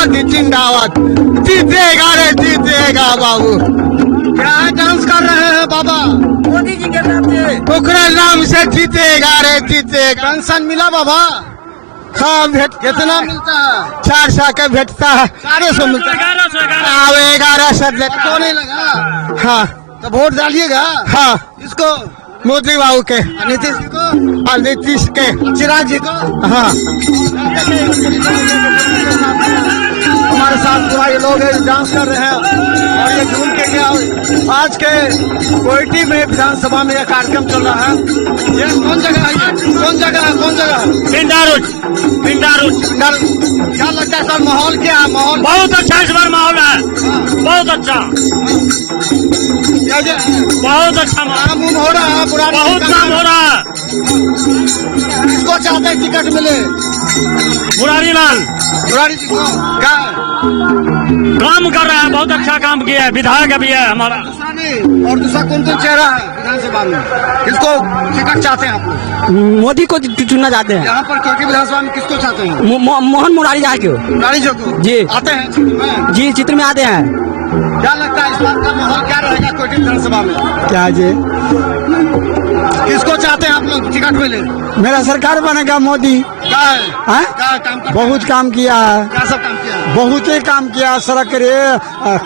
मोदी जिंदाबाद, जीतेगा रे जीतेगा बाबू। क्या डांस कर रहे हैं बाबा? मोदी जी के नाम से, ओकरा नाम से जीतेगा रे जीतेगा। पेंशन मिला बाबा? हाँ भेट, कितना मिलता है? 400 का भेटता है। 400 मिलता है। 1100 तो नहीं लगा। हाँ तो वोट डालिएगा। हाँ इसको मोदी बाबू के, नीतीश को, नीतीश के, चिराग जी को। हाँ हमारे साथ पूरा ये लोग डांस कर रहे हैं और ये झूम के क्या आज के कोयटी में विधानसभा में यह कार्यक्रम चल रहा है। ये कौन जगह है? कौन जगह है? कौन जगह? पिंडारुच। क्या लगता है सर माहौल क्या है? माहौल बहुत अच्छा इस बार माहौल है। बहुत अच्छा, बहुत अच्छा काम हो रहा है। बहुत काम हो रहा है। किसको चाहते हैं टिकट मिले? मुरारी लाल मुरारी जी को क्या काम कर रहा है, बहुत अच्छा काम किया है। विधायक भी है हमारा। और दूसरा कौन कौन चेहरा है विधानसभा में? किसको टिकट चाहते हैं आप लोग? मोदी को चुनना चाहते हैं। यहाँ पर कोयटी विधानसभा में किसको चाहते हैं? मोहन मुरारी जी को। मुरारी जी को जी आते हैं जी, चित्र में आते हैं। क्या लगता है इस बार का माहौल क्या रहेगा कोयटी विधानसभा में? क्या जी, किसको चाहते हैं आप लोग टिकट मिले? मेरा सरकार बनेगा मोदी। क्या है? क्या काम करते हैं? बहुत काम किया है, क्या सब काम किया है? बहुत ही काम किया। सड़क रे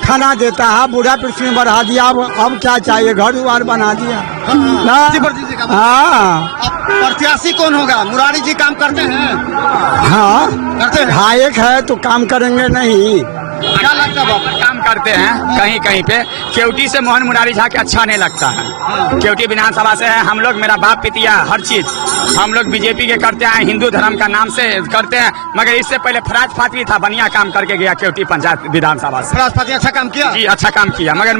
खाना देता है, बूढ़ा पेंशन बढ़ा दिया। अब क्या चाहिए? घर द्वार बना दिया। हाँ। जी का हाँ अब प्रत्याशी कौन होगा? मुरारी जी काम करते हैं? हाँ करते हैं। विधायक है तो काम करेंगे नहीं? क्या लगता है बाबा? काम करते हैं कहीं कहीं पे। केवटी से मोहन मुरारी झा के अच्छा नहीं लगता है। केवटी विधानसभा से है हम लोग, मेरा बाप पितिया हर चीज हम लोग बीजेपी के करते हैं, हिंदू धर्म का नाम से करते हैं। मगर इससे पहले फराज फातवी था, बढ़िया काम करके गया केवटी पंचायत विधानसभा से। फराज फातवी अच्छा काम किया? जी अच्छा काम किया। मगर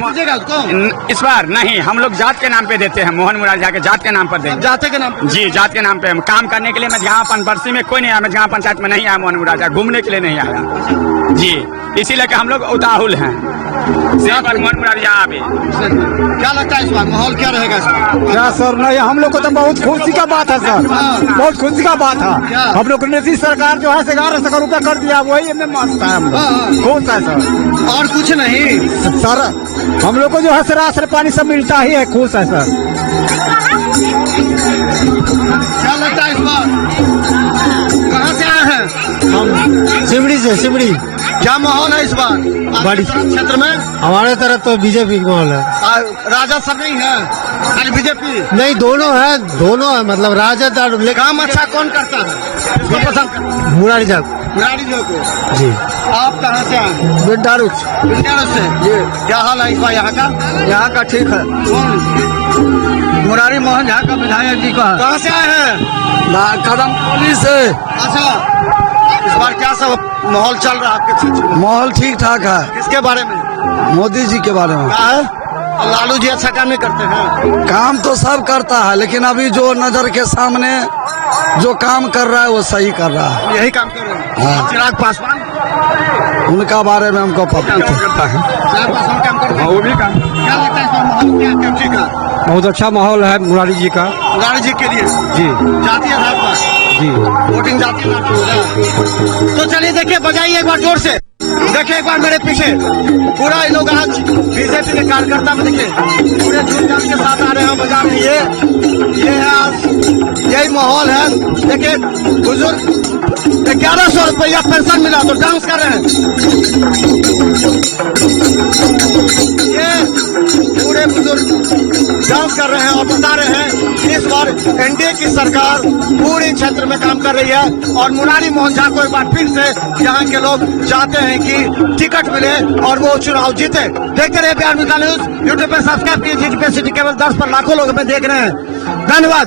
इस बार नहीं, हम लोग जात के नाम पे देते हैं। मोहन मुरारी झा के जात के नाम पर देंगे। जाते के नाम पे? जी जात के नाम पे हम काम करने के लिए। मैं जहाँ बरसी में कोई नहीं आया, मैं जहाँ पंचायत में नहीं आया मोहन मुरारी झा, घूमने के लिए नहीं आया जी। इसीलिए कि हम लोग उताहुल हैं। मोहन मुरारी झा अभी क्या लगता है इस बार माहौल क्या रहेगा? क्या सर, नहीं हम लोग को तो बहुत खुशी का बात है सर, बहुत खुशी का बात है। हम लोग को नीतीश सरकार जो है 1100 रुपया कर दिया, वही हमें मस्त है। हम लोग खुश है सर, और कुछ नहीं सर। हम लोग को जो है सर राशन पानी सब मिलता ही है, खुश है सर। क्या लगता है इस बार? कहाँ से आए हैं? हम सिमड़ी से। सिमड़ी क्या माहौल है इस बार बड़ी क्षेत्र में? हमारे तरफ तो बीजेपी का माहौल है। राजद सब नहीं है, खाली बीजेपी? नहीं, दोनों है मतलब राजद और काम अच्छा कौन करता है? किसको पसंद करता है? मुरारी साहब। मुरारी जी को। जी। आप कहाँ से आए? बिंडारुच से। क्या हाल है इस बार यहाँ का? यहाँ का ठीक है। मुरारी मोहन झा का विधायक जी का। कहाँ से आए हैं? कदम पुलिस से। अच्छा, इस बार क्या सब माहौल चल रहा है आपके क्षेत्र में? माहौल ठीक ठाक है। किसके बारे में? मोदी जी के बारे में। क्या है? लालू जी अच्छा काम नहीं करते हैं? काम तो सब करता है, लेकिन अभी जो नजर के सामने जो काम कर रहा है वो सही कर रहा है। यही काम कर रहे हैं। हाँ। चिराग पासवान, उनका बारे में हमको पता है। चिराग पासवान काम करते हैं? वो भी काम। क्या लगता है इस बार माहौल क्या है केवटी का? बहुत अच्छा माहौल है मुरारी जी का। मुरारी जी के लिए जी जातीय आधार पर जी वोटिंग जातीय आधार पर होगा। तो चलिए देखिए, बजाइए एक बार जोर से। देखिए एक बार मेरे पीछे पूरा ये लोग आज बीजेपी के कार्यकर्ता में देखिए पूरे धूमधाम के साथ आ रहे हैं, बजा रहे हैं। ये है आज यही माहौल है। देखिए बुजुर्ग 1100 रुपया पेंशन मिला तो डांस कर रहे हैं। ये पूरे बुजुर्ग डांस कर रहे हैं और बता रहे हैं इस बार एनडीए की सरकार पूरे क्षेत्र में काम कर रही है और मुरारी मोहन झा को एक बार फिर से यहाँ के लोग चाहते हैं कि टिकट मिले और वो चुनाव जीते। देखते रहे बिहार मिसाल न्यूज। यूट्यूब पे सब्सक्राइब कीजिए। जीटीपी सिटी केवल 10 पर लाखों लोग हमें देख रहे हैं। धन्यवाद।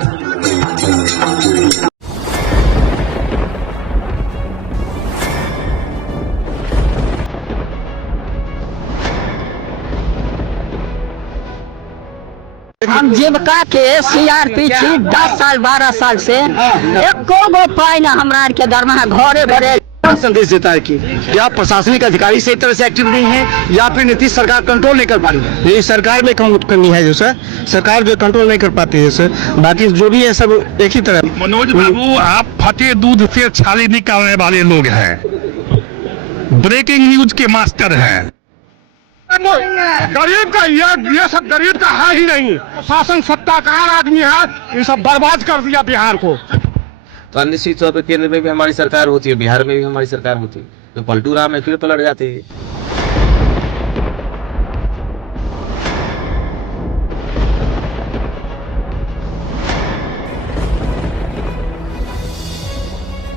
हम जीविका के सीआरपी छी 10 साल 12 साल से एको गो पाई ना हमरा के दरमाहा घरे घरे। संदेश देता है कि क्या प्रशासनिक अधिकारी सही तरह से एक्टिव नहीं है या फिर नीतीश सरकार कंट्रोल नहीं कर पा रही है? ये सरकार में कमी है, जो सर सरकार जो कंट्रोल नहीं कर पाती है सर। बाकी जो भी है सब एक ही तरह। मनोज बाबू, आप फटे दूध से छाली निकालने वाले लोग हैं। ब्रेकिंग न्यूज के मास्टर हैं। गरीब का ये सब गरीब का है ही नहीं। शासन सत्ताकार आदमी है, ये सब बर्बाद कर दिया बिहार को। तो निश्चित तौर पर केंद्र में भी हमारी सरकार होती है, बिहार में भी हमारी सरकार होती है, तो पलटू राम में फिर पलट जाते हैं।